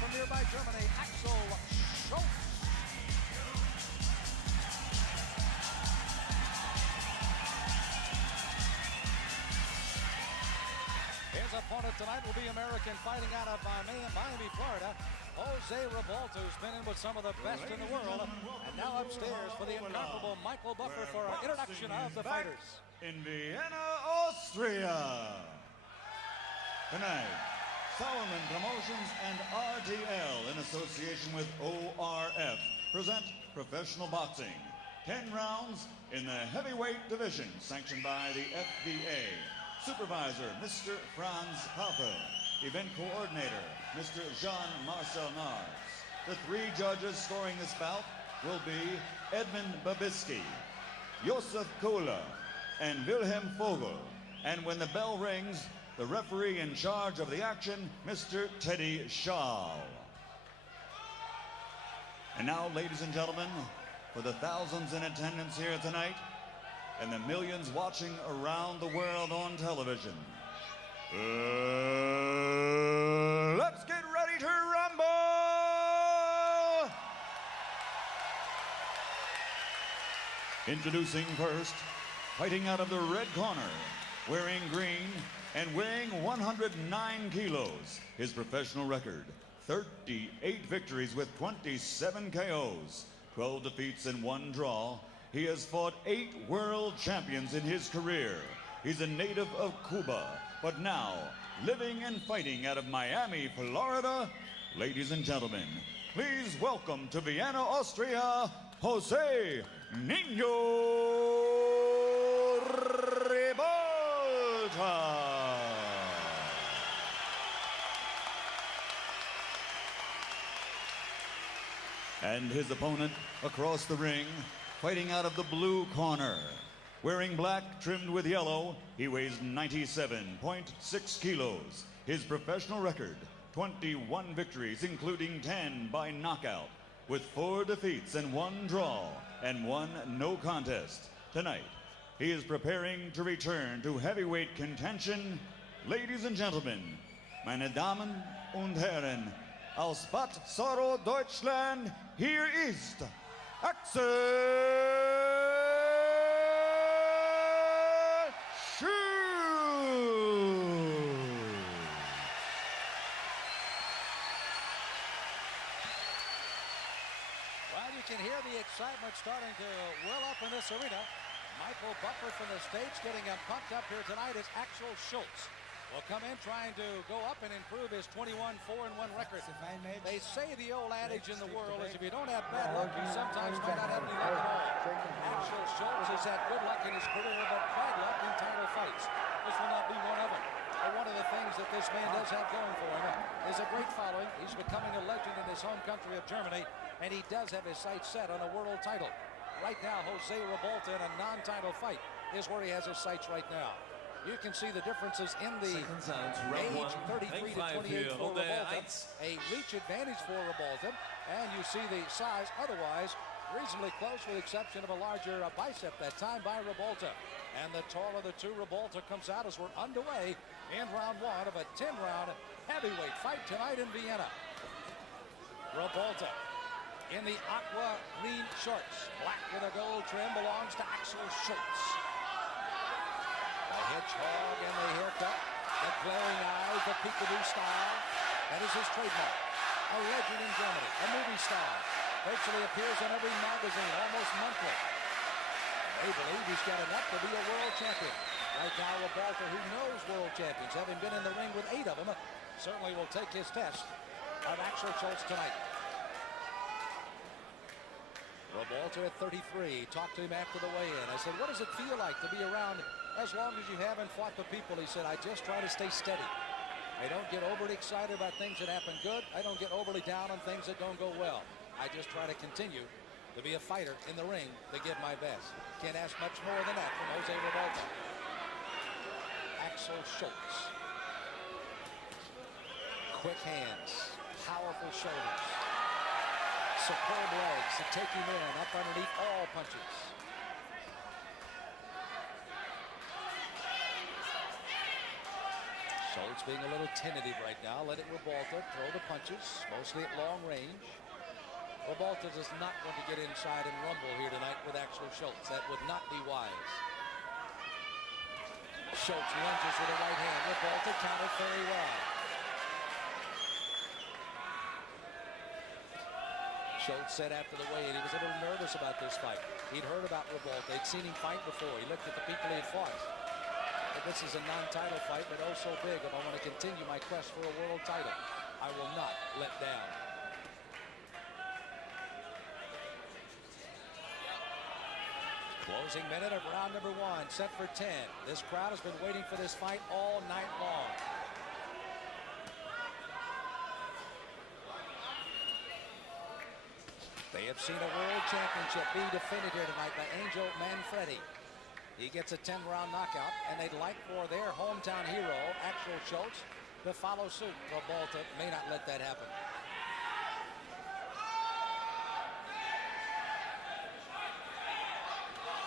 from nearby Germany, Axel Schulz. His opponent tonight will be American, fighting out of Miami, Florida, Jose Ribalta, who's been in with some of the best in the world, and now upstairs for the incomparable Michael Buffer for our introduction of the fighters. In Vienna, Austria. Tonight, Solomon Promotions and RTL, in association with ORF, present professional boxing. 10 rounds in the heavyweight division, sanctioned by the FBA. Supervisor, Mr. Franz Paffel. Event coordinator, Mr. Jean-Marcel Nars. The 3 judges scoring this bout will be Edmund Babisky, Josef Kohler, and Wilhelm Vogel. And when the bell rings, the referee in charge of the action, Mr. Teddy Schall. And now, ladies and gentlemen, for the thousands in attendance here tonight, and the millions watching around the world on television, let's get ready to rumble! Introducing first, fighting out of the red corner, wearing green and weighing 109 kilos. His professional record, 38 victories with 27 KOs, 12 defeats and 1 draw. He has fought 8 world champions in his career. He's a native of Cuba, but now living and fighting out of Miami, Florida. Ladies and gentlemen, please welcome to Vienna, Austria, Jose Niño Ribalta. And his opponent across the ring, fighting out of the blue corner. Wearing black trimmed with yellow, he weighs 97.6 kilos. His professional record, 21 victories, including 10 by knockout, with 4 defeats and 1 draw and 1 no contest. Tonight, he is preparing to return to heavyweight contention. Ladies and gentlemen, meine Damen und Herren, aus Bad Soro, Deutschland, hier ist Axel Schulz. Well, you can hear the excitement starting to well up in this arena. Michael Buffer from the States getting him pumped up here tonight is Axel Schulz. Will come in trying to go up and improve his 21-4-1 record. They say the old adage in the world is if you don't have bad luck, you sometimes might not have any luck at all. Axel Schulz has had good luck in his career, but bad luck in title fights. This will not be one of them. But one of the things that this man does have going for him is a great following. He's becoming a legend in his home country of Germany, and he does have his sights set on a world title. Right now, Jose Ribalta in a non-title fight is where he has his sights right now. You can see the differences in the age, 33 to 28 for Ribalta, a reach advantage for Ribalta, and you see the size otherwise reasonably close with the exception of a larger bicep that time by Ribalta. And the taller of the two, Ribalta, comes out as we're underway in round 1 of a 10-round heavyweight fight tonight in Vienna. Ribalta in the aqua green shorts, black with a gold trim, belongs to Axel Schulz. The hedgehog and the haircut, the glaring eyes, the peekaboo style. That is his trademark. A legend in Germany, a movie star. Virtually appears in every magazine, almost monthly. They believe he's got enough to be a world champion. Right now, Ribalta, who knows world champions, having been in the ring with 8 of them, certainly will take his test of Axel Schulz tonight. Ribalta at 33. Talked to him after the weigh-in. I said, what does it feel like to be around as long as you haven't fought the people? He said, I just try to stay steady. I don't get overly excited about things that happen good. I don't get overly down on things that don't go well. I just try to continue to be a fighter in the ring to give my best. Can't ask much more than that from Jose Ribalta. Axel Schulz. Quick hands, powerful shoulders. Superb legs to take him in up underneath all punches. Schulz being a little tentative right now, letting Ribalta throw the punches, mostly at long range. Ribalta is not going to get inside and rumble here tonight with Axel Schulz. That would not be wise. Schulz lunges with a right hand. Ribalta countered very well. Schulz said after the weigh-in he was a little nervous about this fight. He'd heard about Ribalta. They'd seen him fight before. He looked at the people he had fought. But this is a non-title fight, but oh so big. If I want to continue my quest for a world title, I will not let down. Closing minute of round number 1, set for 10. This crowd has been waiting for this fight all night long. They have seen a world championship be defended here tonight by Angel Manfredi. He gets a 10-round knockout, and they'd like for their hometown hero, Axel Schulz, to follow suit. Ribalta may not let that happen.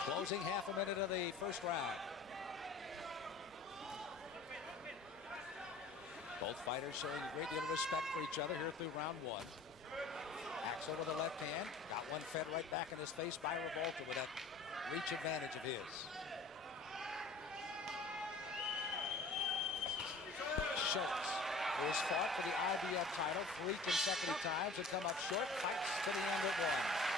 Closing half a minute of the first round. Both fighters showing a great deal of respect for each other here through round 1. Axel with the left hand. Got one fed right back in his face by Ribalta with that reach advantage of his. Schulz, who has fought for the IBF title 3 consecutive times and come up short, fights to the end at 1.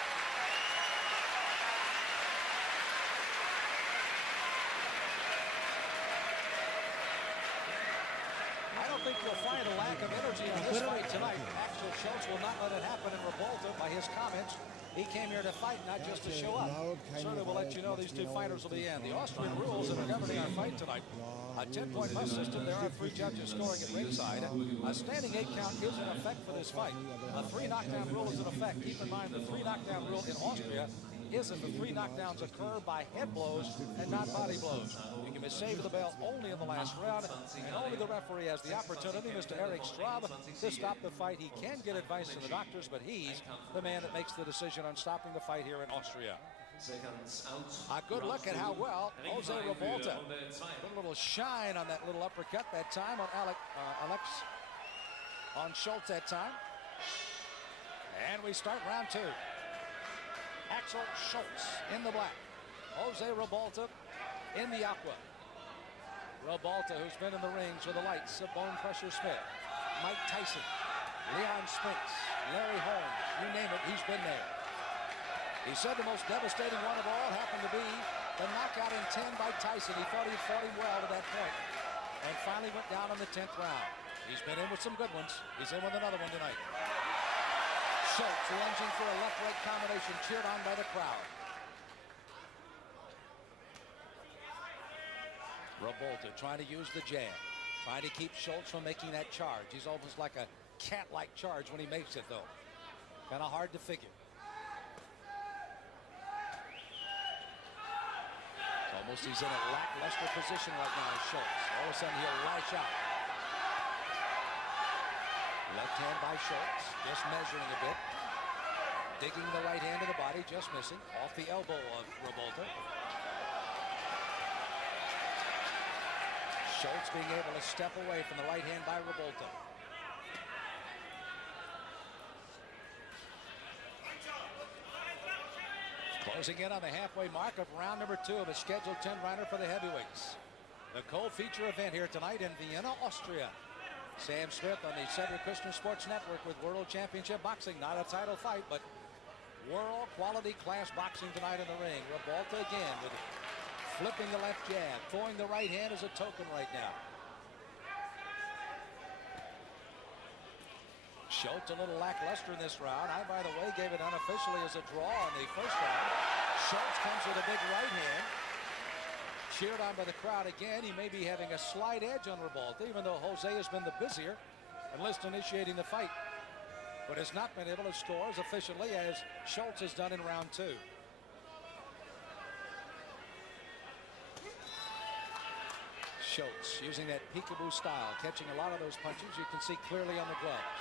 I think you'll find a lack of energy on this fight tonight. Axel Schulz will not let it happen, and Ribalta, by his comments, he came here to fight, not just to show up. Certainly will let you know these two fighters will be in. The Austrian rules that are governing our fight tonight. A 10-point must system. There are 3 judges scoring at ringside. A standing 8 count is in effect for this fight. A 3 knockdown rule is in effect. Keep in mind the 3 knockdown rule in Austria is that the 3 knockdowns occur by head blows and not body blows. You can be saved the bell only in the last round, and only the referee has the opportunity, Mr. Eric Straub, to stop the fight. He can get advice from the doctors, but he's the man that makes the decision on stopping the fight here in Austria. A good look at how well Jose Ribalta put a little shine on that little uppercut that time on on Schulz that time. And we start round 2. Axel Schulz in the black. Jose Ribalta in the aqua. Ribalta, who's been in the rings with the lights of Bone Crusher Smith, Mike Tyson, Leon Spinks, Larry Holmes, you name it, he's been there. He said the most devastating one of all happened to be the knockout in 10 by Tyson. He thought he fought him well to that point, and finally went down in the 10th round. He's been in with some good ones. He's in with another one tonight. Schulz lunging for a left-right combination, cheered on by the crowd. Ribalta trying to use the jab, trying to keep Schulz from making that charge. He's almost like a cat-like charge when he makes it, though. Kind of hard to figure. It's almost he's in a lackluster position right now, Schulz. All of a sudden, he'll lash out. Left hand by Schulz, just measuring a bit. Digging the right hand to the body, just missing. Off the elbow of Ribalta. Schulz being able to step away from the right hand by Ribalta. Closing in on the halfway mark of round number 2 of a scheduled 10-rounder for the heavyweights. The co-feature event here tonight in Vienna, Austria. Sam Smith on the Cedric Kushner Sports Network with World Championship Boxing. Not a title fight, but world quality class boxing tonight in the ring. Ribalta again with flipping the left jab, throwing the right hand as a token right now. Schulz a little lackluster in this round. I, by the way, gave it unofficially as a draw in the first round. Schulz comes with a big right hand. Cheered on by the crowd again. He may be having a slight edge on Ribalta, even though Jose has been the busier and least initiating the fight, but has not been able to score as efficiently as Schulz has done in round 2. Schulz using that peekaboo style, catching a lot of those punches. You can see clearly on the gloves.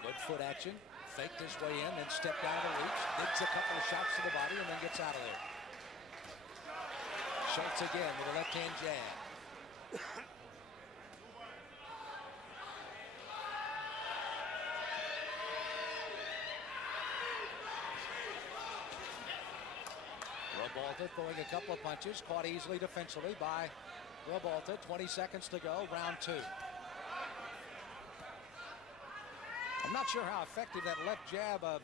Good foot action. Faked his way in, then stepped out of the reach. Digs a couple of shots to the body and then gets out of there. Schulz again with a left-hand jab. Ribalta throwing a couple of punches, caught easily defensively by Ribalta. 20 seconds to go, round 2. I'm not sure how effective that left jab of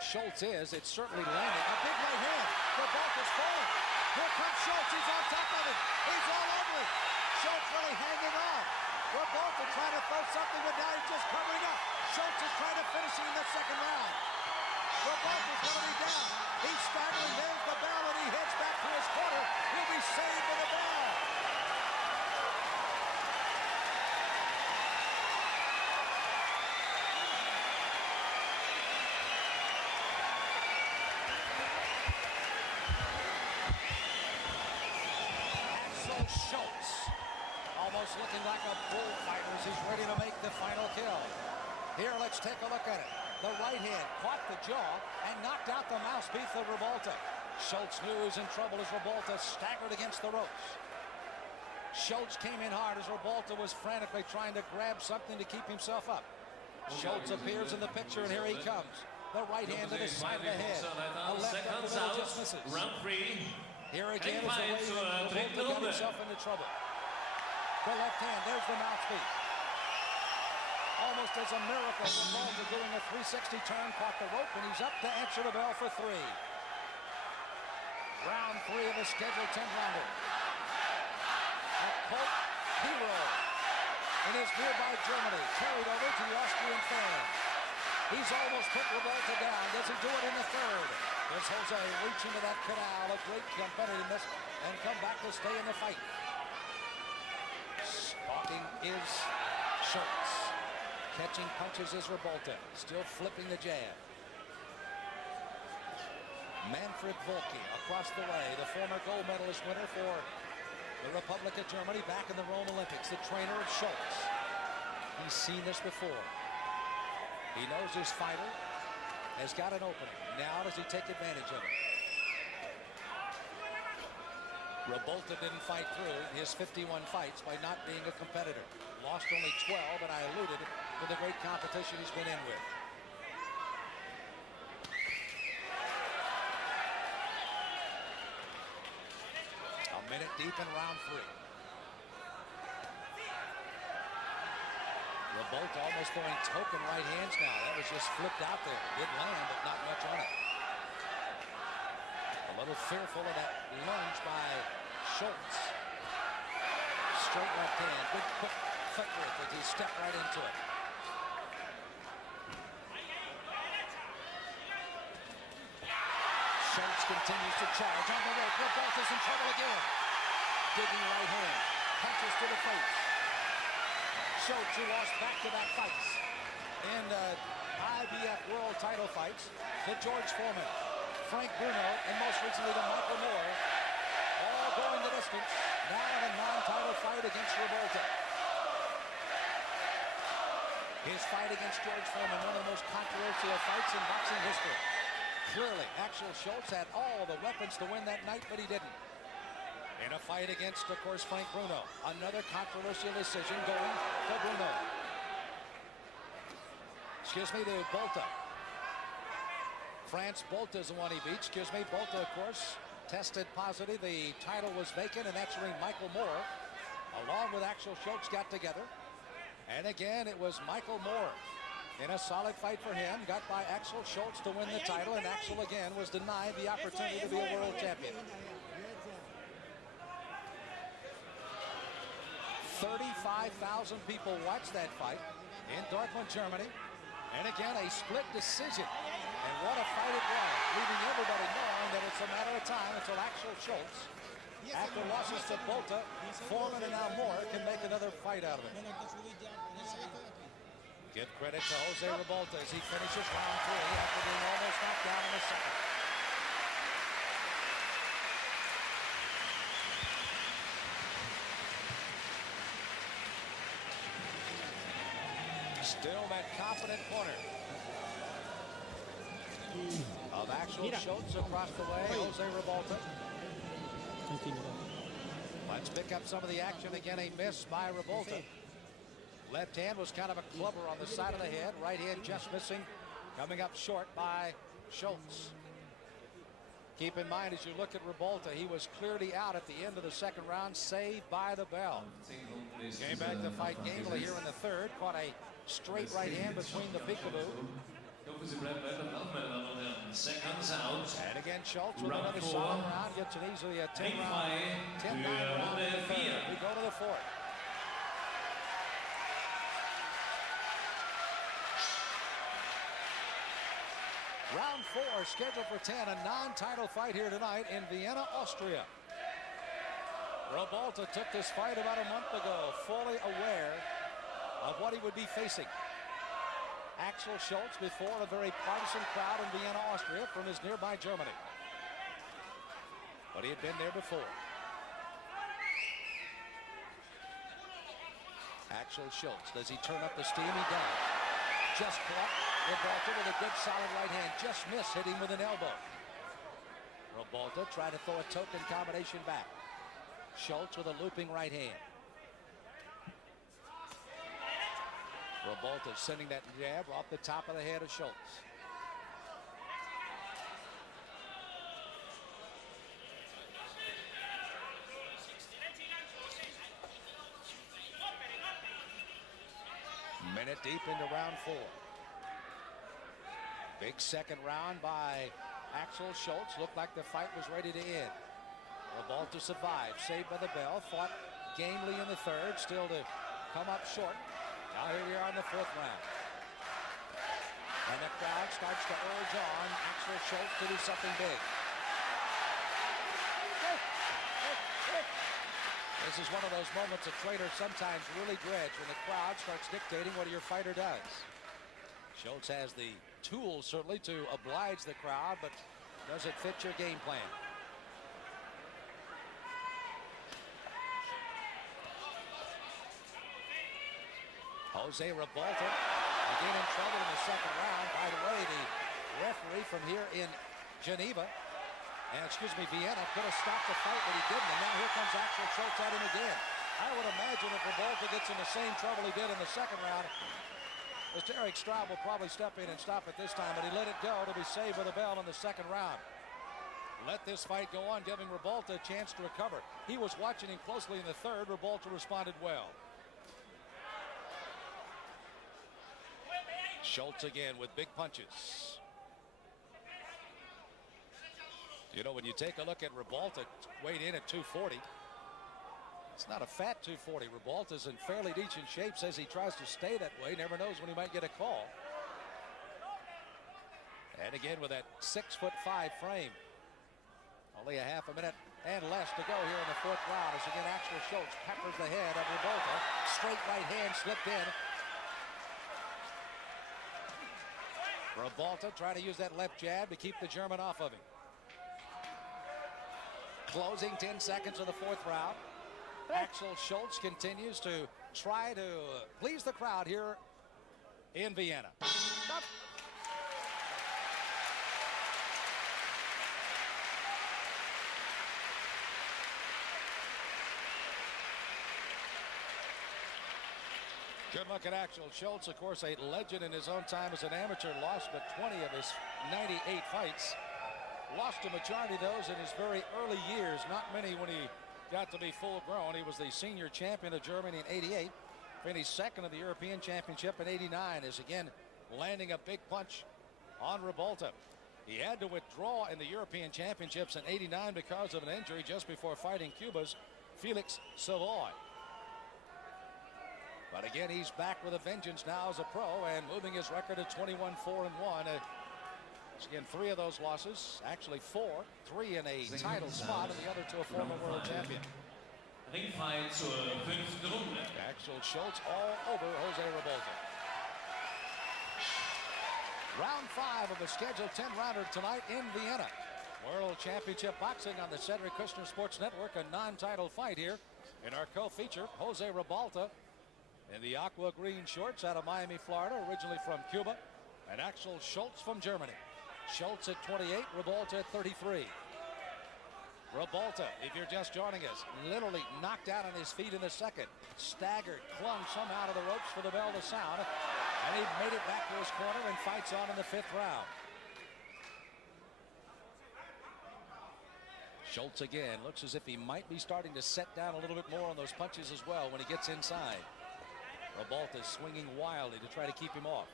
Schulz is. It's certainly landing. A big right hand. Ribalta's falling. Here comes Schulz. He's on top of it. He's all over it. Schulz really hanging on. Ribalta trying to throw something, but now he's just covering up. Schulz is trying to finish it in the second round. Ribalta's going to be down. He's staggering. There's the bell, and he heads back to his corner. He'll be saved with a bell. Axel Schulz, almost looking like a bullfighter as he's ready to make the final kill. Here, let's take a look at it. The right hand caught the jaw and knocked out the mouthpiece of Ribalta. Schulz knew he was in trouble as Ribalta staggered against the ropes. Schulz came in hard as Ribalta was frantically trying to grab something to keep himself up. Schulz appears in the picture, and here he comes. The right hand to the side of the head. A left up the middle just misses. Round 3. Here again is the way Ribalta got himself into trouble. The left hand, there's the mouthpiece. Almost as a miracle, Ribalta doing a 360 turn, caught the rope, and he's up to answer the bell for 3. Round 3 of the scheduled 10-rounder. A cult hero in his nearby Germany, carried over to the Austrian fans. He's almost put Ribalta down. Does he do it in the third? Does Jose reach into that canal of great competitiveness and come back to stay in the fight? Stalking is Schulz. Catching punches is Ribalta. Still flipping the jab. Manfred Volke across the way, the former gold medalist winner for the Republic of Germany back in the Rome Olympics, the trainer of Schulz. He's seen this before. He knows his fighter has got an opening. Now does he take advantage of it? Ribalta didn't fight through his 51 fights by not being a competitor. Lost only 12, and I alluded to the great competition he's been in with. A minute deep in round 3. Ribalta almost throwing token right hands now. That was just flipped out there. Did land, but not much on it. A little fearful of that lunge by Schulz. Straight left hand. Good quick footwork as he stepped right into it. Schulz continues to charge on the rope. Ribalta's in trouble again. Digging right hand. Punches to the face. Schulz, who lost back-to-back fights in IBF world title fights to George Foreman, Frank Bruno, and most recently to Michael Moore, all going the distance, now in a non-title fight against Ribalta. His fight against George Foreman, one of the most controversial fights in boxing history. Clearly, Axel Schulz had all the weapons to win that night, but he didn't. In a fight against, of course, Frank Bruno. Another controversial decision going to Bruno. Excuse me, to Bolta. France Bolta is the one he beat. Excuse me, Bolta, of course, tested positive. The title was vacant, and that's when Michael Moore, along with Axel Schulz, got together. And again, it was Michael Moore in a solid fight for him, got by Axel Schulz to win the title, and Axel again was denied the opportunity to be a world champion. 35,000 people watched that fight in Dortmund, Germany. And again, a split decision. And what a fight it was, leaving everybody knowing that it's a matter of time until Axel Schulz, after losses to Bolta, Foreman, and now Moore, can make another fight out of it. Give credit to Jose Ribalta as he finishes round 3 after being almost knocked down in the second. Still that confident corner of Axel Schulz across the way, Jose Ribalta. Let's pick up some of the action again. A miss by Ribalta. Left hand was kind of a clubber on the side of the head. Right hand just missing. Coming up short by Schulz. Keep in mind, as you look at Ribalta, he was clearly out at the end of the second round, saved by the bell. Came back to fight gamely here in the third, caught a straight right hand between the peekaboo. And again, Schulz with another solid round, gets an easily a 10-9 round in the third. We go to the fourth. Round 4 scheduled for 10, a non-title fight here tonight in Vienna, Austria. Ribalta took this fight about a month ago, fully aware of what he would be facing. Axel Schulz before a very partisan crowd in Vienna, Austria from his nearby Germany. But he had been there before. Axel Schulz, does he turn up the steam? He does. Just caught Ribalta with a good solid right hand. Just missed, hitting with an elbow. Ribalta tried to throw a token combination back. Schulz with a looping right hand. Ribalta sending that jab off the top of the head of Schulz. Minute deep into round 4. Big second round by Axel Schulz. Looked like the fight was ready to end. Ribalta survived, saved by the bell, fought gamely in the third, still to come up short. Now here we are in the fourth round. And the crowd starts to urge on Axel Schulz to do something big. This is one of those moments a trainer sometimes really dreads, when the crowd starts dictating what your fighter does. Schulz has the tools certainly to oblige the crowd, but does it fit your game plan? Jose Ribalta again in trouble in the second round. By the way, the referee from here in Geneva, Vienna, could have stopped the fight, but he didn't. And now here comes Axel Schulz at him again. I would imagine if Ribalta gets in the same trouble he did in the second round, Mr. Eric Straub will probably step in and stop it this time, but he let it go to be saved with a bell in the second round. Let this fight go on, giving Ribalta a chance to recover. He was watching him closely in the third. Ribalta responded well. Schulz again with big punches. You know, when you take a look at Ribalta, weighed in at 240. It's not a fat 240. Ribalta's in fairly decent shape, says he tries to stay that way. Never knows when he might get a call. And again with that 6'5" frame. Only a half a minute and less to go here in the fourth round as again Axel Schulz peppers the head of Ribalta. Straight right hand slipped in. Ribalta trying to use that left jab to keep the German off of him. Closing 10 seconds of the fourth round. Axel Schulz continues to try to please the crowd here in Vienna. Good look at Axel Schulz, of course, a legend in his own time as an amateur. Lost but 20 of his 98 fights. Lost a majority of those in his very early years. Not many when he got to be full grown. He was the senior champion of Germany in '88. Finished second of the European Championship in '89. Is again landing a big punch on Ribalta. He had to withdraw in the European Championships in '89 because of an injury just before fighting Cuba's Felix Savoy. But again, he's back with a vengeance now as a pro and moving his record to 21-4-1. Again, 3 of those losses, actually 4, 3 in a title spot, and the other 2 a former world champion. Axel Schulz all over Jose Ribalta. Round 5 of the scheduled 10-rounder tonight in Vienna. World Championship Boxing on the Cedric Kushner Sports Network, a non-title fight here in our co-feature. Jose Ribalta in the aqua green shorts out of Miami, Florida, originally from Cuba, and Axel Schulz from Germany. Schulz at 28, Ribalta at 33. Ribalta, if you're just joining us, literally knocked out on his feet in the second. Staggered, clung somehow to the ropes for the bell to sound, and he made it back to his corner and fights on in the 5th round. Schulz again looks as if he might be starting to set down a little bit more on those punches as well when he gets inside. Ribalta is swinging wildly to try to keep him off.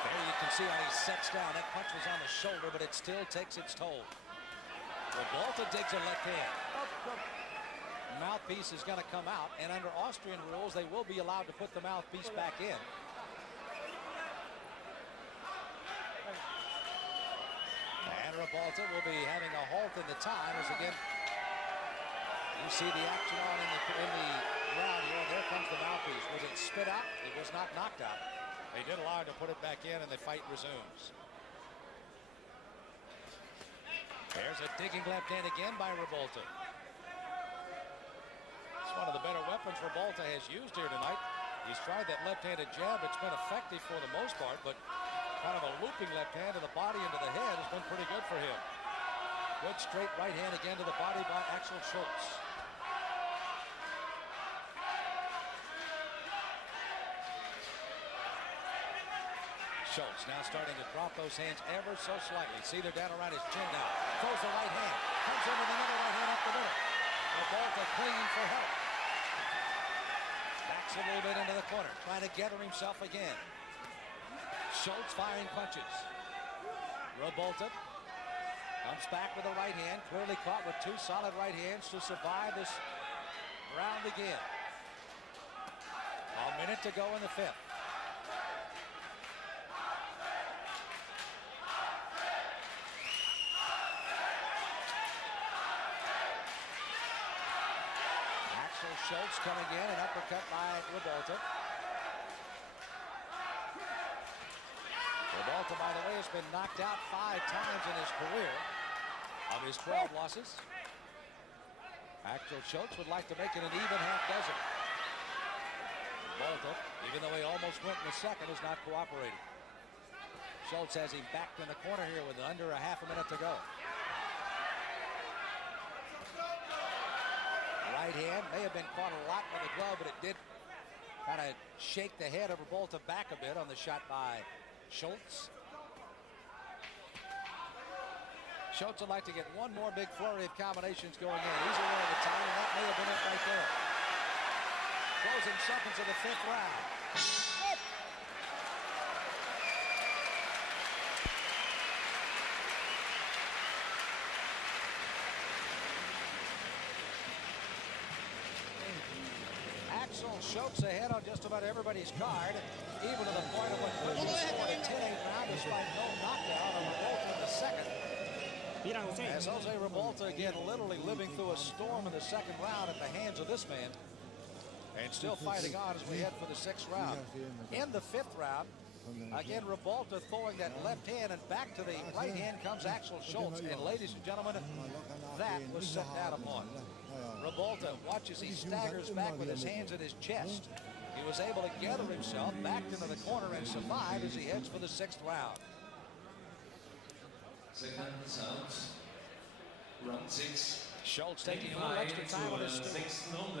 There you can see how he sets down. That punch was on the shoulder, but it still takes its toll. Ribalta digs a left hand. Mouthpiece is going to come out, and under Austrian rules, they will be allowed to put the mouthpiece back in. And Ribalta will be having a halt in the time as again you see the action on in the round here. There comes the mouthpiece. Was it spit out? It was not knocked out. They did allow him to put it back in, and the fight resumes. There's a digging left hand again by Ribalta. It's one of the better weapons Ribalta has used here tonight. He's tried that left-handed jab. It's been effective for the most part, but kind of a looping left hand to the body and to the head has been pretty good for him. Good straight right hand again to the body by Axel Schulz. Schulz now starting to drop those hands ever so slightly. See, they're down around his chin now. Throws the right hand. Comes in with another right hand up the middle. Ribalta clinging for help. Backs a little bit into the corner, trying to gather himself again. Schulz firing punches. Ribalta comes back with a right hand, clearly caught with two solid right hands to survive this round again. A minute to go in the fifth. Axel Schulz coming in, an uppercut by Ribalta. Ribalta, by the way, has been knocked out 5 times in his career of his 12 losses. Axel Schulz would like to make it an even half dozen. Ribalta, even though he almost went in the second, is not cooperating. Schulz has him backed in the corner here with under a half a minute to go. Right hand may have been caught a lot with the glove, but it did kind of shake the head of Ribalta back a bit on the shot by Schulz. Schulz would like to get one more big flurry of combinations going in. He's aware of the time, and that may have been it right there. Closing seconds of the fifth round. Axel Schulz ahead on just about everybody's card, even to the point of what could be scored a 10-8 round despite no knockdown on Ribalta in the second. As Jose Ribalta again literally living through a storm in the second round at the hands of this man, and still fighting on as we head for the sixth round. In the fifth round, again Ribalta throwing that left hand, and back to the right hand comes Axel Schulz. And ladies and gentlemen, that was set down upon. Ribalta, watch as he staggers back with his hands at his chest. He was able to gather himself, backed into the corner, and survive as he heads for the sixth round. Seconds out. Round 6. Schulz taking a little extra time on his stool.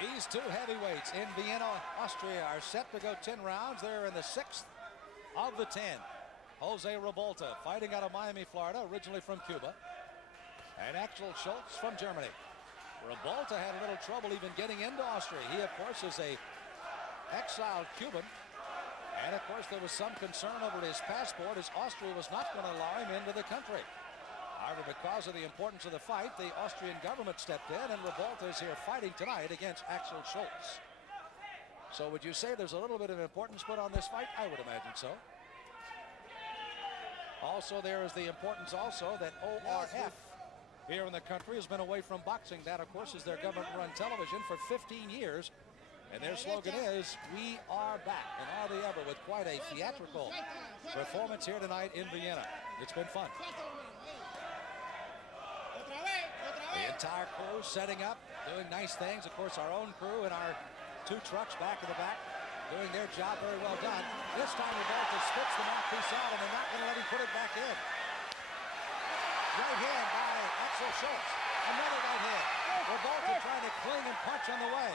These two heavyweights in Vienna, Austria are set to go 10 rounds. They're in the 6th of the 10. Jose Ribalta fighting out of Miami, Florida, originally from Cuba. And Axel Schulz from Germany. Ribalta had a little trouble even getting into Austria. He, of course, is a exiled Cuban. And, of course, there was some concern over his passport as Austria was not going to allow him into the country. However, because of the importance of the fight, the Austrian government stepped in, and Ribalta is here fighting tonight against Axel Schulz. So would you say there's a little bit of importance put on this fight? I would imagine so. Also, there is the importance also that ORF here in the country has been away from boxing. That, of course, is their government-run television for 15 years. And their slogan is, "We are back," and are they ever, with quite a theatrical performance here tonight in Vienna. It's been fun. The entire crew setting up, doing nice things. Of course, our own crew and our 2 trucks back in the back doing their job very well done. This time Ribalta spits the mouthpiece out, and they're not going to let him put it back in. Right hand by Axel Schulz. Another right hand. Ribalta trying to cling and punch on the way.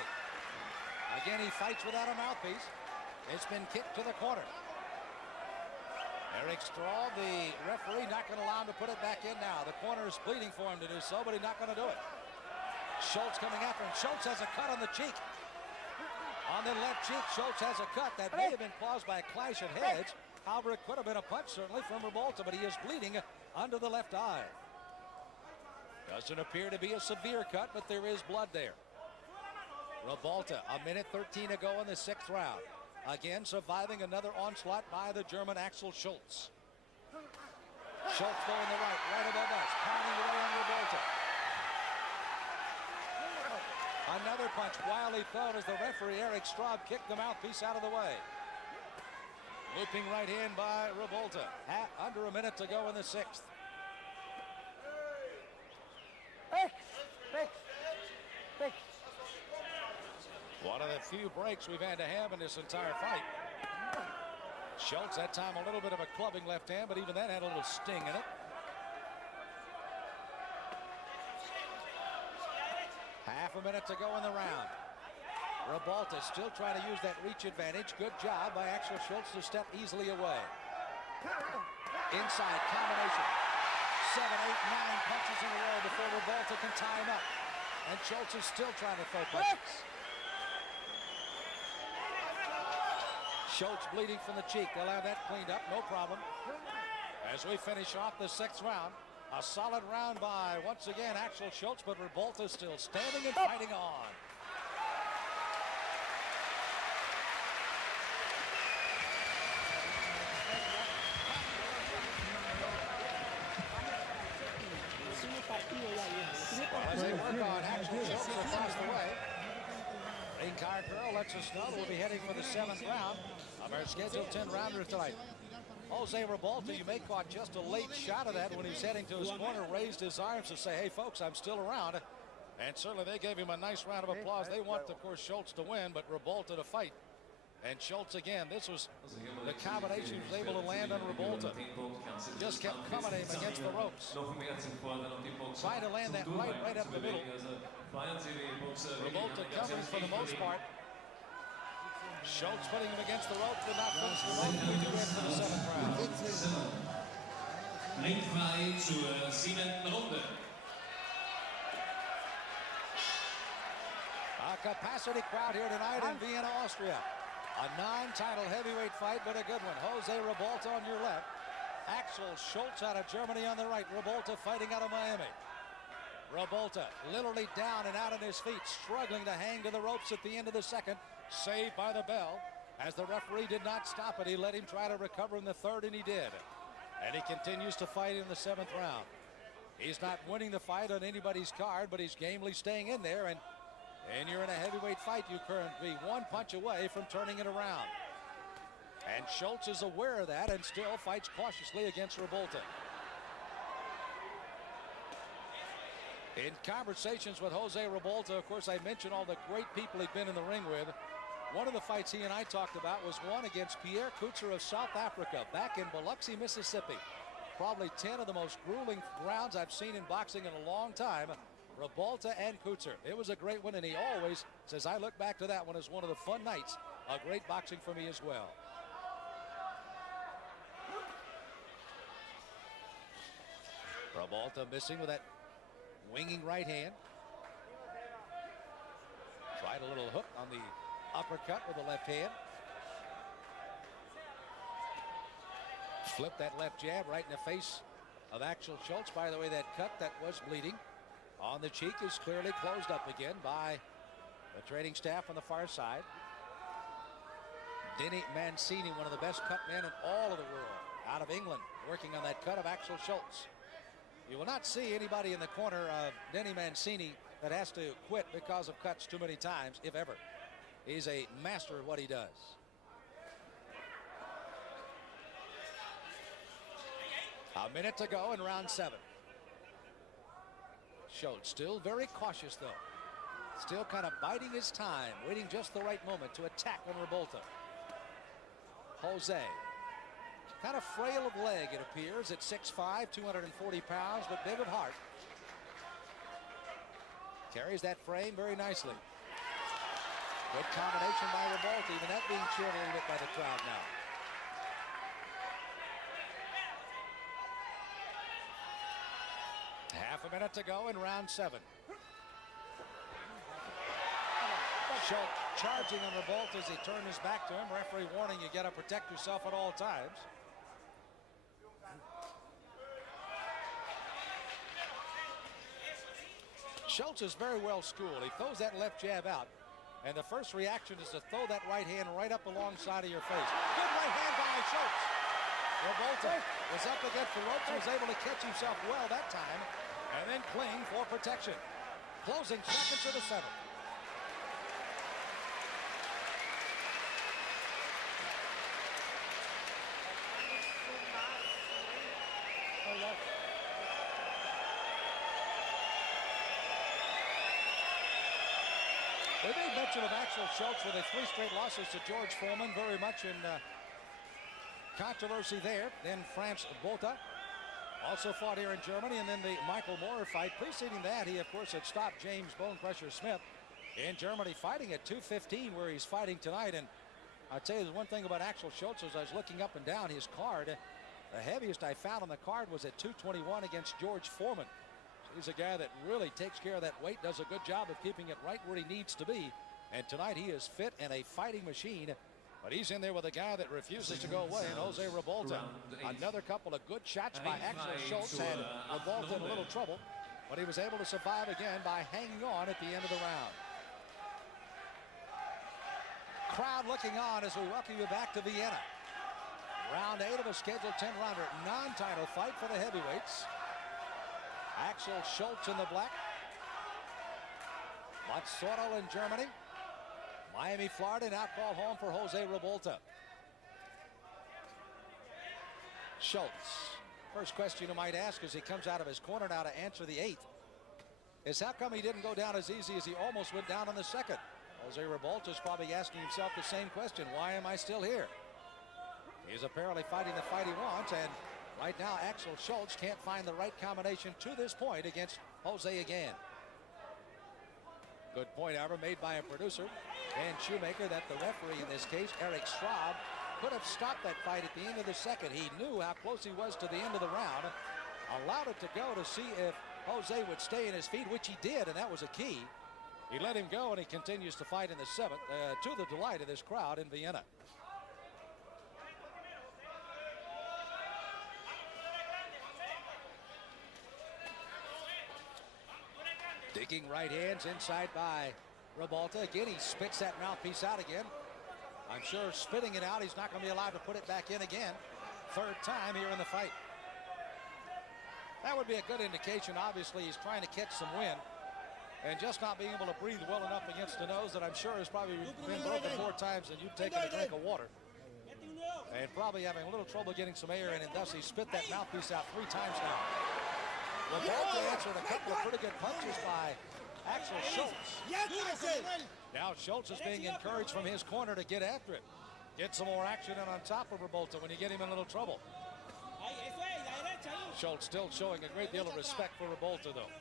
Again, he fights without a mouthpiece. It's been kicked to the corner. Eric Strahl, the referee, not going to allow him to put it back in now. The corner is bleeding for him to do so, but he's not going to do it. Schulz coming after him. Schulz has a cut on the cheek. On the left cheek, Schulz has a cut that may have been caused by a clash of heads. However, it could have been a punch, certainly, from Ribalta, but he is bleeding under the left eye. Doesn't appear to be a severe cut, but there is blood there. Ribalta, a minute 13 to go in the 6th round. Again, surviving another onslaught by the German Axel Schulz. Schulz going the right above us, pounding away on Ribalta. Another punch wildly thrown as the referee, Eric Straub, kicked the mouthpiece out of the way. Looping right hand by Ribalta. Under a minute to go in the 6th. One of the few breaks we've had to have in this entire fight. Schulz, that time a little bit of a clubbing left hand, but even that had a little sting in it. Half a minute to go in the round. Ribalta still trying to use that reach advantage. Good job by Axel Schulz to step easily away. Inside combination. 7, 8, 9 punches in a row before Ribalta can tie him up. And Schulz is still trying to throw punches. Schulz bleeding from the cheek. They'll have that cleaned up, no problem. As we finish off the 6th round, a solid round by, once again, Axel Schulz, but Ribalta still standing and fighting on. Well, as they work on Axel Schulz across the way, Ring Card Girl lets us know we'll be heading for the 7th round of our scheduled 10-rounder tonight. Jose Ribalta, you may caught just a late shot of that when he's heading to his corner, raised his arms to say, hey, folks, I'm still around. And certainly they gave him a nice round of applause. They want, of course, Schulz to win, but Ribalta to fight. And Schulz, again, this was the combination he was able to land on Ribalta. Just kept coming at him against the ropes. Trying to land that right up the middle. Ribalta covering for the most part. Schulz putting him against the rope, did not finish the rope. We do it for the 7th round. Ringfrei zur 7. Runde. A capacity crowd here tonight in Vienna, Austria. A non-title heavyweight fight, but a good one. Jose Ribalta on your left. Axel Schulz out of Germany on the right. Ribalta fighting out of Miami. Ribalta literally down and out on his feet, struggling to hang to the ropes at the end of the 2nd. Saved by the bell. As the referee did not stop it, he let him try to recover in the 3rd, and he did. And he continues to fight in the 7th round. He's not winning the fight on anybody's card, but he's gamely staying in there. And you're in a heavyweight fight. You currently be one punch away from turning it around. And Schulz is aware of that and still fights cautiously against Ribalta. In conversations with Jose Ribalta, of course, I mentioned all the great people he'd been in the ring with. One of the fights he and I talked about was one against Pierre Coutzer of South Africa back in Biloxi, Mississippi. Probably 10 of the most grueling rounds I've seen in boxing in a long time. Ribalta and Coutzer. It was a great one, and he always says, I look back to that one as one of the fun nights of great boxing for me as well. Ribalta missing with that winging right hand. Tried a little hook on the uppercut with the left hand. Flipped that left jab right in the face of Axel Schulz. By the way, that cut that was bleeding on the cheek is clearly closed up again by the training staff on the far side. Denny Mancini, one of the best cut men in all of the world, out of England, working on that cut of Axel Schulz. You will not see anybody in the corner of Denny Mancini that has to quit because of cuts too many times, if ever. He's a master at what he does. A minute to go in round 7. Schulz still very cautious, though. Still kind of biding his time, waiting just the right moment to attack on Ribalta. Jose, kind of frail of leg, it appears, at 6'5", 240 pounds, but big of heart. Carries that frame very nicely. Good combination by Ribalta, even that being cheered a little bit by the crowd now. Half a minute to go in round 7. Schulz charging on Ribalta as he turned his back to him. Referee warning, you got to protect yourself at all times. Schulz is very well schooled. He throws that left jab out, and the first reaction is to throw that right hand right up alongside of your face. Good right hand by Schulz. Ribalta was up against the ropes, was able to catch himself well that time, and then cling for protection. Closing seconds of the 7th. We made mention of Axel Schulz with the 3 straight losses to George Foreman, very much in controversy there. Then France Botha also fought here in Germany, and then the Michael Moorer fight. Preceding that, he of course had stopped James Bone Crusher Smith in Germany, fighting at 215 where he's fighting tonight. And I'll tell you, there's one thing about Axel Schulz. As I was looking up and down his card, the heaviest I found on the card was at 221 against George Foreman. He's a guy that really takes care of that weight, does a good job of keeping it right where he needs to be. And tonight he is fit and a fighting machine. But he's in there with a guy that refuses to go away, and Jose Ribalta. Another couple of good shots by Axel Schulz had Ribalta in a little trouble, but he was able to survive again by hanging on at the end of the round. Crowd looking on as we welcome you back to Vienna. Round 8 of a scheduled 10-rounder, non-title fight for the heavyweights. Axel Schulz in the black. Mazzoro in Germany. Miami, Florida, now called home for Jose Ribalta. Schulz. First question you might ask as he comes out of his corner now to answer the 8th is how come he didn't go down as easy as he almost went down on the 2nd? Jose Ribalta is probably asking himself the same question. Why am I still here? He's apparently fighting the fight he wants, and right now Axel Schulz can't find the right combination to this point against Jose again. Good point, however, made by a producer and Shoemaker that the referee in this case, Eric Schwab, could have stopped that fight at the end of the 2nd. He knew how close he was to the end of the round, allowed it to go to see if Jose would stay in his feet, which he did, and that was a key. He let him go, and he continues to fight in the 7th, to the delight of this crowd in Vienna. Digging right hands inside by Ribalta. Again, he spits that mouthpiece out again. I'm sure spitting it out, he's not going to be allowed to put it back in again. 3rd time here in the fight. That would be a good indication. Obviously, he's trying to catch some wind and just not being able to breathe well enough against the nose that I'm sure has probably been broken 4 times than you've taken a drink of water. And probably having a little trouble getting some air in, and thus he spit that mouthpiece out 3 times now. Ribalta answered a couple of pretty good punches by Axel Schulz. Now Schulz is being encouraged from his corner to get after it. Get some more action in on top of Ribalta when you get him in a little trouble. Schulz still showing a great deal of respect for Ribalta, though.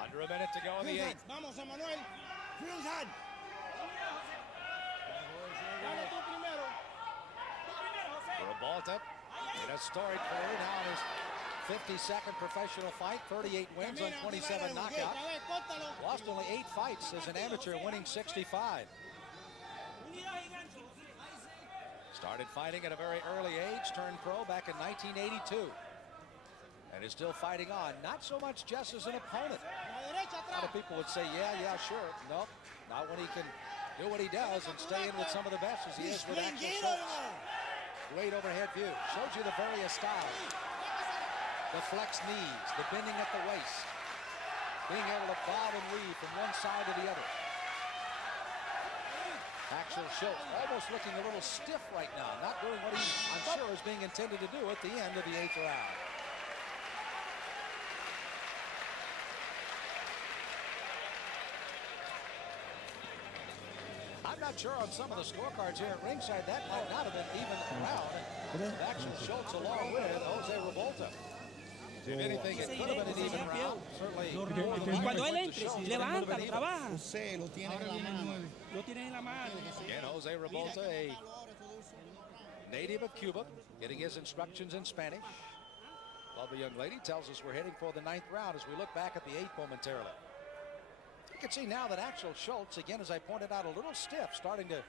Under a minute to go in the 8th. Ribalta in a storied career now in his 52nd professional fight, 38 wins on 27 knockouts. Lost only 8 fights as an amateur, winning 65. Started fighting at a very early age, turned pro back in 1982. And is still fighting on, not so much just as an opponent. A lot of people would say, yeah, sure. Nope, not when he can do what he does and stay in with some of the best as he is with Axel Schulz. Great overhead view. Shows you the various styles. The flex knees, the bending at the waist. Being able to bob and weave from one side to the other. Axel Schulz almost looking a little stiff right now. Not doing what he, I'm sure, is being intended to do at the end of the 8th round. I'm not sure on some of the scorecards here at ringside. That might not have been even round with Axel Schulz along with Jose Ribalta. If anything, it could have been an even round. Certainly. Cuando él entre, levanta, lo trabaja. Again, Jose Ribalta, a native of Cuba, getting his instructions in Spanish. Lovely young lady tells us we're heading for the 9th round as we look back at the 8th momentarily. You can see now that Axel Schulz, again, as I pointed out, a little stiff, starting to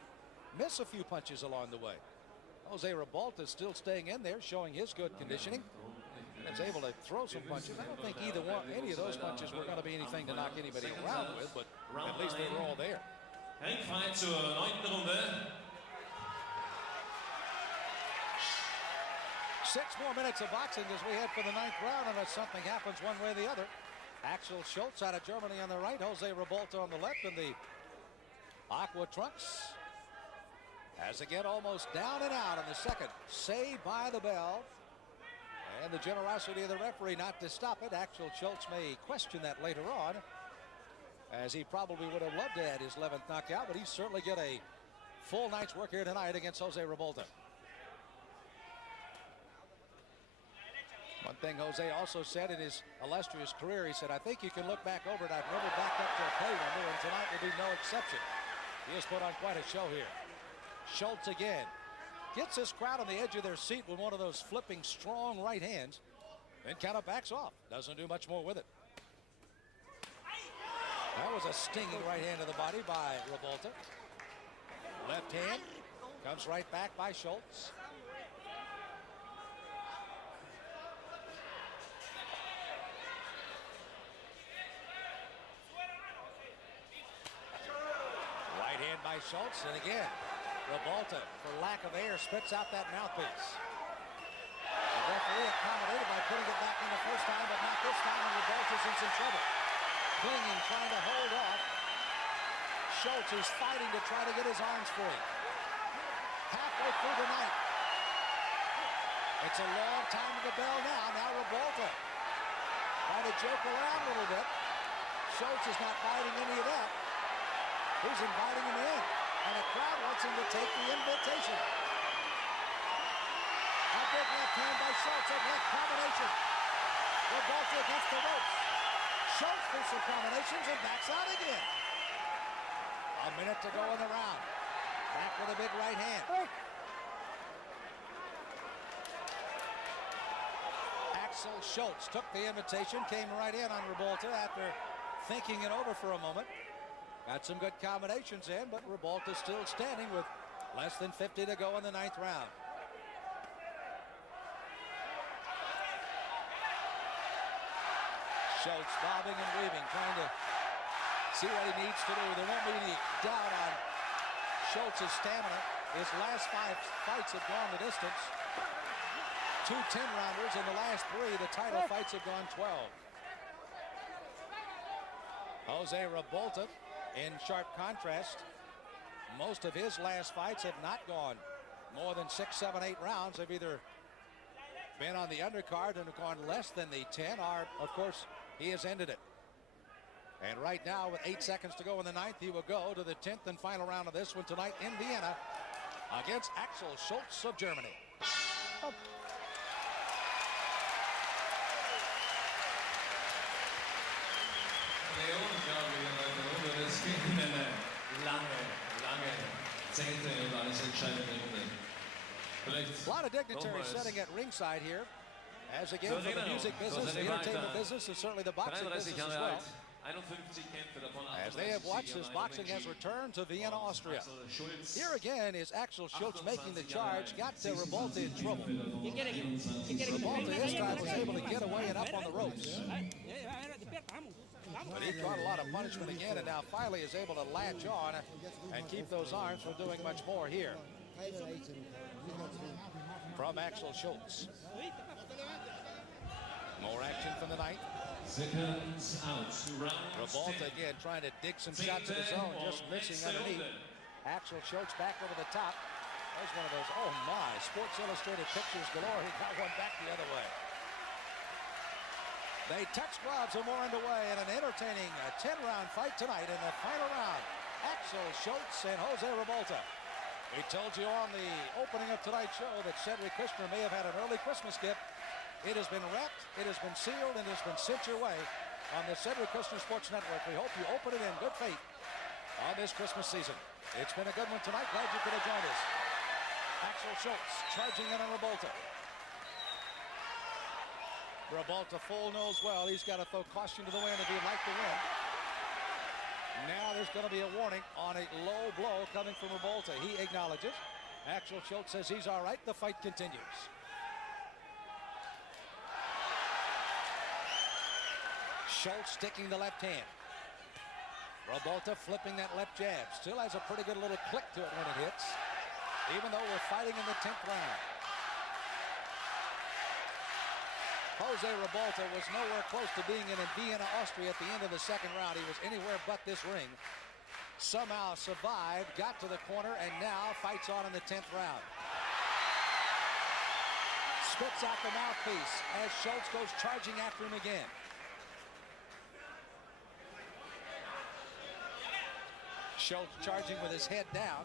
miss a few punches along the way. Jose Ribalta is still staying in there, showing his good conditioning. And is able to throw some punches. I don't think any of those punches were going to be anything to knock anybody around with, but at least they were all there. Henk fight zur 9. Runde. 6 more minutes of boxing as we head for the 9th round, unless something happens one way or the other. Axel Schulz out of Germany on the right, Jose Ribalta on the left in the aqua trunks. As again, almost down and out in the second. Saved by the bell. And the generosity of the referee not to stop it. Axel Schulz may question that later on, as he probably would have loved to add his 11th knockout, but he certainly get a full night's work here tonight against Jose Ribalta. One thing Jose also said in his illustrious career, he said, I think you can look back over it. I've never backed up to a pay window, and tonight will be no exception. He has put on quite a show here. Schulz again. Gets this crowd on the edge of their seat with one of those flipping strong right hands. Then kind of backs off. Doesn't do much more with it. That was a stinging right hand to the body by Ribalta. Left hand comes right back by Schulz. Right hand by Schulz, and again, Ribalta, for lack of air, spits out that mouthpiece. The referee accommodated by putting it back in the first time, but not this time, and Ribalta's in some trouble. Clinging, trying to hold off. Schulz is fighting to try to get his arms free. Halfway through the night. It's a long time to the bell now. Now Ribalta trying to joke around a little bit. Schulz is not fighting any of that. He's inviting him in. And the crowd wants him to take the invitation. A big left hand by Schulz, a left combination. Ribalta against the ropes. Schulz through some combinations and backs out again. A minute to go in the round. Back with a big right hand. Axel Schulz took the invitation, came right in on Ribalta after thinking it over for a moment. Got some good combinations in, but Ribalta still standing with less than 50 to go in the 9th round. Schulz bobbing and weaving, trying to see what he needs to do. There won't be any doubt on Schulz's stamina. His last 5 fights have gone the distance. 2 10-rounders in the last 3. The title fights have gone 12. Jose Ribalta, in sharp contrast, most of his last fights have not gone more than 6, 7, 8 rounds. They've either been on the undercard and have gone less than the 10, or, of course, he has ended it. And right now, with 8 seconds to go in the 9th, he will go to the 10th and final round of this one tonight in Vienna against Axel Schulz of Germany. A lot of dignitaries sitting at ringside here, as again for the music business, the entertainment business, and certainly the boxing business as well. As they have watched as boxing has returned to Vienna, Austria. Here again is Axel Schulz making the charge, got Ribalta in trouble. Ribalta this time was able to get away and up on the ropes. But he brought a lot of punishment again, and now finally is able to latch on and keep those arms from doing much more here. From Axel Schulz. More action from the night. Ribalta again trying to dig some shots of his own, just missing underneath. Axel Schulz back over the top. That was one of those, oh my, Sports Illustrated pictures galore. He got one back the other way. They touch gloves and more underway in an entertaining 10-round fight tonight in the final round Axel Schulz and Jose Ribalta. We told you on the opening of tonight's show that Cedric Kushner may have had an early Christmas gift. It has been wrapped, it has been sealed, and it has been sent your way on the Cedric Kushner Sports Network. We hope you open it in good faith on this Christmas season. It's been a good one tonight. Glad you could have joined us. Axel Schulz charging in on Ribalta. Ribalta full knows well he's got to throw caution to the wind if he'd like to win. Now there's going to be a warning on a low blow coming from Ribalta. He acknowledges. Axel Schulz says he's all right. The fight continues. Schulz sticking the left hand. Ribalta flipping that left jab. Still has a pretty good little click to it when it hits, even though we're fighting in the 10th round. Jose Ribalta was nowhere close to being in Vienna, Austria at the end of the second round. He was anywhere but this ring. Somehow survived, got to the corner, and now fights on in the 10th round. Spits out the mouthpiece as Schulz goes charging after him again. Schulz charging with his head down.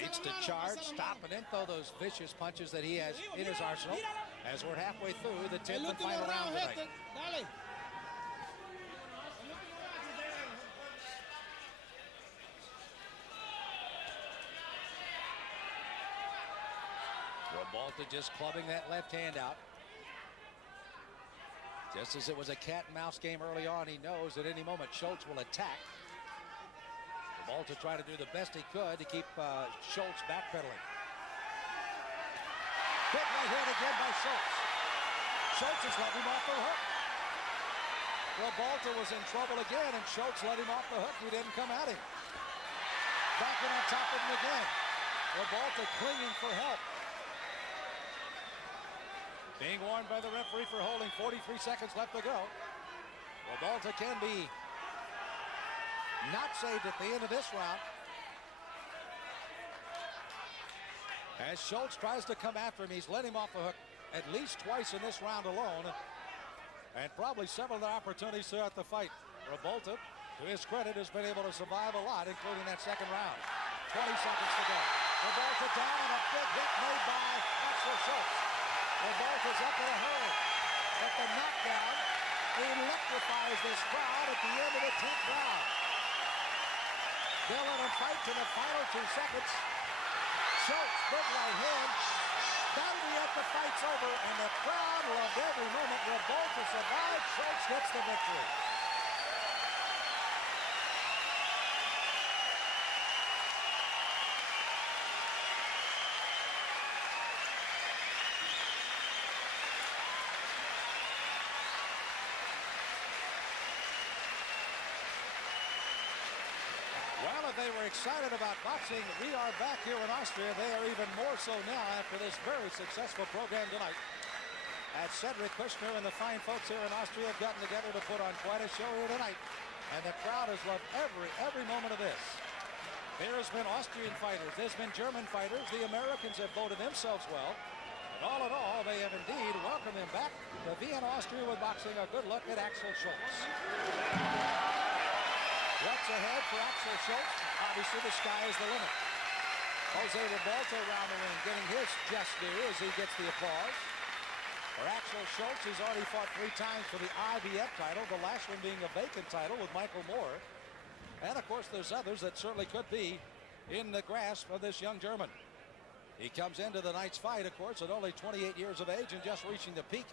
Needs to charge, stop, and then throw those vicious punches that he has in his arsenal as we're halfway through the 10th and final round tonight. Ribalta just clubbing that left hand out. Just as it was a cat and mouse game early on, he knows at any moment Schulz will attack. Ribalta tried to do the best he could to keep Schulz backpedaling. Big right hand again by Schulz. Schulz is letting him off the hook. Ribalta was in trouble again, and Schulz let him off the hook. He didn't come at him. Backing on top of him again. Ribalta clinging for help. Being warned by the referee for holding. 43 seconds left to go. Ribalta can be not saved at the end of this round. As Schulz tries to come after him, he's let him off the hook at least twice in this round alone, and probably several other opportunities throughout the fight. Ribalta, to his credit, has been able to survive a lot, including that second round. 20 seconds to go. Ribalta down, and a big hit made by Axel Schulz. Ribalta's up in a hurry, but the knockdown electrifies this crowd at the end of the 10th round. They'll let him fight to the final 2 seconds. Schulz, big right hand. That'll be it, the fight's over, and the crowd loved every moment. Ribalta survived. Schulz gets the victory. Well, if they were excited about boxing, we are back here in Austria. They are even more so now after this very successful program tonight. As Cedric Kushner and the fine folks here in Austria have gotten together to put on quite a show here tonight. And the crowd has loved every moment of this. There has been Austrian fighters. There's been German fighters. The Americans have voted themselves well. And all in all, they have indeed welcomed him back to Vienna, Austria with boxing. A good look at Axel Schulz. What's ahead for Axel Schulz? Obviously, the sky is the limit. Jose Ribalta around the ring getting his just due as he gets the applause. For Axel Schulz, he's already fought 3 times for the IBF title, the last one being a vacant title with Michael Moore. And, of course, there's others that certainly could be in the grasp of this young German. He comes into the night's fight, of course, at only 28 years of age and just reaching the peak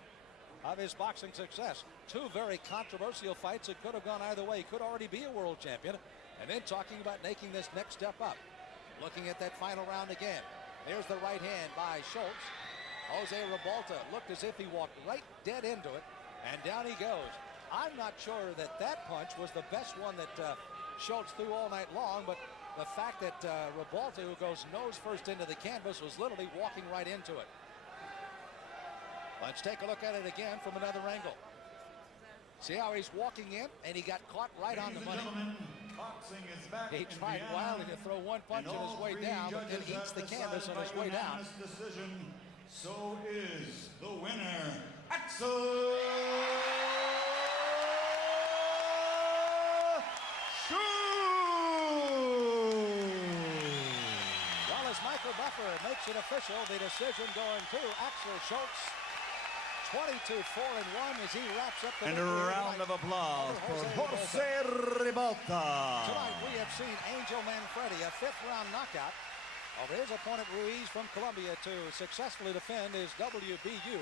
of his boxing success. 2 very controversial fights that could have gone either way. He could already be a world champion. And then talking about making this next step up. Looking at that final round again. There's the right hand by Schulz. Jose Ribalta looked as if he walked right dead into it. And down he goes. I'm not sure that that punch was the best one that Schulz threw all night long. But the fact that Ribalta, who goes nose first into the canvas, was literally walking right into it. Let's take a look at it again from another angle. See how he's walking in, and he got caught right on the money. He tried wildly to throw one punch on his way down, but then eats the canvas on his way down. So is the winner, Axel an official. The decision going to Axel Schulz. 22-4-1 as he wraps up the And a round of applause for Jose Ribalta. Tonight we have seen Angel Manfredi, a fifth-round knockout of his opponent Ruiz from Colombia, to successfully defend his WBU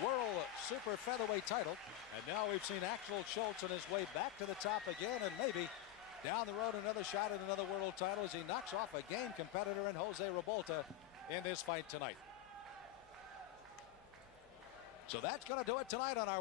World Super Featherweight title. And now we've seen Axel Schulz on his way back to the top again, and maybe down the road another shot at another world title as he knocks off a game competitor in Jose Ribalta in this fight tonight. So that's going to do it tonight on our